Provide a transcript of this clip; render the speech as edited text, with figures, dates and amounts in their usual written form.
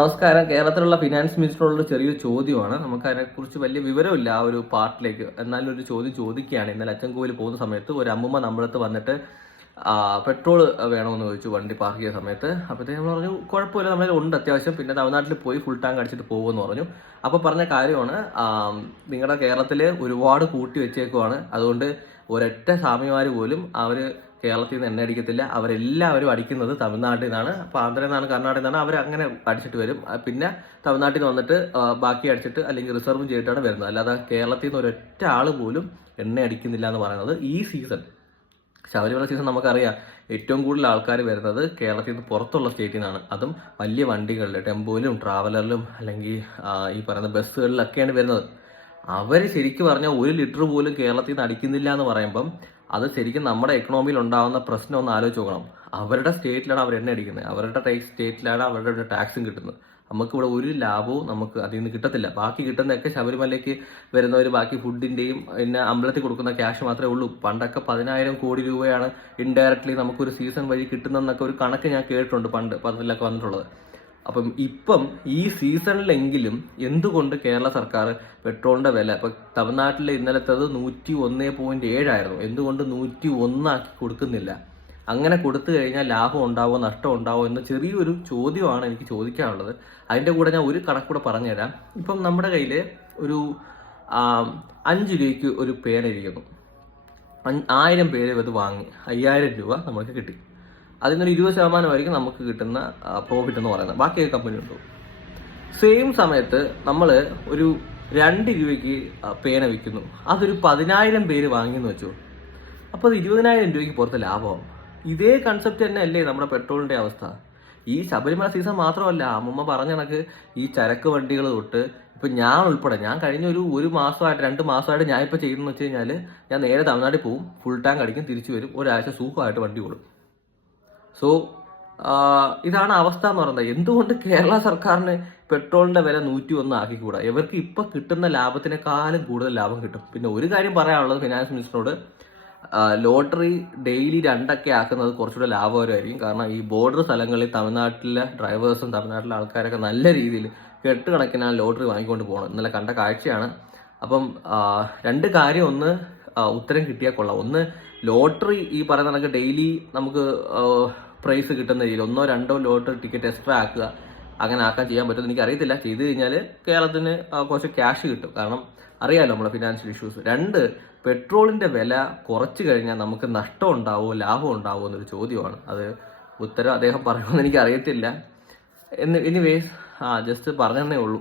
നമസ്കാരം. കേരളത്തിലുള്ള ഫിനാൻസ് മിനിസ്റ്ററോട് ചെറിയൊരു ചോദ്യമാണ്. നമുക്ക് അതിനെക്കുറിച്ച് വലിയ വിവരമില്ല ആ ഒരു പാർട്ടിലേക്ക്. എന്നാലും ഒരു ചോദ്യം ചോദിക്കുകയാണ്. ഇന്നലെ അച്ചൻകോവിൽ പോകുന്ന സമയത്ത് ഒരു അമ്മൂമ്മ നമ്മളടുത്ത് വന്നിട്ട് പെട്രോൾ വേണമെന്ന് ചോദിച്ചു വണ്ടി പാർക്ക് ചെയ്ത സമയത്ത്. അപ്പോഴത്തേക്ക് നമ്മൾ പറഞ്ഞു കുഴപ്പമില്ല, നമ്മളതിൽ ഉണ്ട് അത്യാവശ്യം, പിന്നെ തമിഴ്നാട്ടിൽ പോയി ഫുൾ ടാങ്ക് അടിച്ചിട്ട് പോകുമെന്ന് പറഞ്ഞു. അപ്പോൾ പറഞ്ഞ കാര്യമാണ്, നിങ്ങളുടെ കേരളത്തിൽ ഒരുപാട് കൂട്ടി വെച്ചേക്കുവാണ്, അതുകൊണ്ട് ഒരൊറ്റ സ്വാമിമാർ പോലും അവർ കേരളത്തിൽ നിന്ന് എണ്ണ അടിക്കത്തില്ല, അവരെല്ലാവരും അടിക്കുന്നത് തമിഴ്നാട്ടിൽ നിന്നാണ്. അപ്പോൾ ആന്ധ്രയിൽ നിന്നാണ്, കർണാടകയിൽ നിന്നാണ്, അവർ അങ്ങനെ അടിച്ചിട്ട് വരും. പിന്നെ തമിഴ്നാട്ടിൽ നിന്ന് വന്നിട്ട് ബാക്കി അടിച്ചിട്ട് അല്ലെങ്കിൽ റിസർവ് ചെയ്തിട്ടാണ് വരുന്നത്. അല്ലാതെ കേരളത്തിൽ നിന്ന് ഒരൊറ്റ ആൾ പോലും എണ്ണ അടിക്കുന്നില്ല എന്ന് പറയുന്നത് ഈ സീസൺ, ശബരിമല സീസൺ നമുക്കറിയാം, ഏറ്റവും കൂടുതൽ ആൾക്കാർ വരുന്നത് കേരളത്തിൽ നിന്ന് പുറത്തുള്ള സ്റ്റേറ്റിൽ നിന്നാണ്. അതും വലിയ വണ്ടികളിൽ, ടെമ്പോയിലും ട്രാവലറിലും അല്ലെങ്കിൽ ഈ പറയുന്ന ബസ്സുകളിലൊക്കെയാണ് വരുന്നത്. അവർ ശരിക്കും പറഞ്ഞാൽ 1 ലിറ്റർ പോലും കേരളത്തിൽ നിന്ന് അടിക്കുന്നില്ല എന്ന് പറയുമ്പം അത് ശരിക്കും നമ്മുടെ എക്കണോമിയിൽ ഉണ്ടാകുന്ന പ്രശ്നം ഒന്ന് ആലോചിച്ച് നോക്കണം. അവരുടെ സ്റ്റേറ്റിലാണ് അവർ എണ്ണ അടിക്കുന്നത്, അവരുടെ സ്റ്റേറ്റിലാണ് അവരുടെ ടാക്സും കിട്ടുന്നത്. നമുക്കിവിടെ ഒരു ലാഭവും നമുക്ക് അതിൽ നിന്ന് കിട്ടത്തില്ല. ബാക്കി കിട്ടുന്നതൊക്കെ ശബരിമലയ്ക്ക് വരുന്നവർ ബാക്കി ഫുഡിന്റെയും പിന്നെ അമ്പലത്തിൽ കൊടുക്കുന്ന ക്യാഷ് മാത്രമേ ഉള്ളൂ. പണ്ടൊക്കെ 10,000 കോടി രൂപയാണ് ഇൻഡയറക്ട്ലി നമുക്കൊരു സീസൺ വഴി കിട്ടുന്നതെന്നൊക്കെ ഒരു കണക്ക് ഞാൻ കേട്ടിട്ടുണ്ട് പണ്ട് 10-ലൊക്കെ വന്നിട്ടുള്ളത്. അപ്പം ഇപ്പം ഈ സീസണിലെങ്കിലും എന്തുകൊണ്ട് കേരള സർക്കാർ പെട്രോളിന്റെ വില, ഇപ്പൊ തമിഴ്നാട്ടിലെ ഇന്നലത്തത് 101.7 ആയിരുന്നു, എന്തുകൊണ്ട് 101 ആക്കി കൊടുക്കുന്നില്ല? അങ്ങനെ കൊടുത്തു കഴിഞ്ഞാൽ ലാഭം ഉണ്ടാവോ നഷ്ടം ഉണ്ടാവോ എന്ന ചെറിയൊരു ചോദ്യമാണ് എനിക്ക് ചോദിക്കാനുള്ളത്. അതിന്റെ കൂടെ ഞാൻ ഒരു കണക്കൂടെ പറഞ്ഞുതരാം. ഇപ്പം നമ്മുടെ കയ്യിൽ ഒരു 5 രൂപയ്ക്ക് ഒരു പേന ഇരിക്കുന്നു. 1000 പേര് ഇത് വാങ്ങി 5000 രൂപ നമുക്ക് കിട്ടി. അതിൽ നിന്നൊരു 20% നമുക്ക് കിട്ടുന്ന പ്രോഫിറ്റ് എന്ന് പറയുന്നത്. ബാക്കിയൊക്കെ കമ്പനി ഉണ്ടോ? സെയിം സമയത്ത് നമ്മൾ ഒരു 2 രൂപയ്ക്ക് പേന വിൽക്കുന്നു, അതൊരു 10,000 പേര് വാങ്ങിയെന്ന് വെച്ചു, അപ്പോൾ അത് 20,000 രൂപയ്ക്ക് പുറത്ത് ലാഭമാവും. ഇതേ കൺസെപ്റ്റ് തന്നെ അല്ലേ നമ്മുടെ പെട്രോളിന്റെ അവസ്ഥ? ഈ ശബരിമല സീസൺ മാത്രമല്ല, അമ്മൂമ്മ പറഞ്ഞ കണക്ക് ഈ ചരക്ക് വണ്ടികൾ തൊട്ട് ഇപ്പൊ ഞാൻ ഉൾപ്പെടെ, ഞാൻ കഴിഞ്ഞ ഒരു മാസമായിട്ട് 2 മാസമായിട്ട് ഞാൻ ഇപ്പൊ ചെയ്യുന്നതെന്ന് വെച്ച് കഴിഞ്ഞാൽ, ഞാൻ നേരെ തമിഴ്നാട്ടിൽ പോവും, ഫുൾ ടാങ്ക് അടിക്കും, തിരിച്ചു വരും, ഒരാഴ്ച സൂപ്പറായിട്ട് വണ്ടി ഓടും. സോ ഇതാണ് അവസ്ഥ എന്ന് പറയുന്നത്. എന്തുകൊണ്ട് കേരള സർക്കാരിന് പെട്രോളിന്റെ വില 101 ആക്കിക്കൂടാ? ഇവർക്ക് ഇപ്പൊ കിട്ടുന്ന ലാഭത്തിനേക്കാളും കൂടുതൽ ലാഭം കിട്ടും. പിന്നെ ഒരു കാര്യം പറയാനുള്ളത് ഫിനാൻസ് മിനിസ്റ്ററോട്, ലോട്ടറി ഡെയിലി 2 ആക്കുന്നത് കുറച്ചുകൂടെ ലാഭകരമായിരിക്കും. കാരണം ഈ ബോർഡർ സ്ഥലങ്ങളിൽ തമിഴ്നാട്ടിലെ ഡ്രൈവേഴ്സും തമിഴ്നാട്ടിലെ ആൾക്കാരൊക്കെ നല്ല രീതിയിൽ കെട്ടുകണക്കിനാണ് ലോട്ടറി വാങ്ങിക്കൊണ്ട് പോകുന്നത്. ഇന്നലെ കണ്ട കാഴ്ചയാണ്. അപ്പം 2 കാര്യം, ഒന്ന് ഉത്തരം കിട്ടിയാൽ കൊള്ളാം. ഒന്ന്, ലോട്ടറി ഈ പറയുന്ന കണക്ക് ഡെയിലി നമുക്ക് പ്രൈസ് കിട്ടുന്ന രീതിയിൽ 1-2 ലോട്ടറി ടിക്കറ്റ് എക്സ്ട്രാ ആക്കുക, അങ്ങനെ ആക്കാൻ ചെയ്യാൻ പറ്റുമെന്ന് എനിക്ക് അറിയത്തില്ല. ചെയ്ത് കഴിഞ്ഞാൽ കേരളത്തിന് കുറച്ച് ക്യാഷ് കിട്ടും. കാരണം അറിയാമല്ലോ നമ്മളെ ഫിനാൻഷ്യൽ ഇഷ്യൂസ്. 2, പെട്രോളിന്റെ വില കുറച്ച് കഴിഞ്ഞാൽ നമുക്ക് നഷ്ടം ഉണ്ടാവുമോ ലാഭം ഉണ്ടാവുമോ എന്നൊരു ചോദ്യമാണ്. അത് ഉത്തരം അദ്ദേഹം പറയുമെന്ന് എനിക്ക് അറിയത്തില്ല. എനിവേസ് ജസ്റ്റ് പറഞ്ഞതേ ഉള്ളൂ.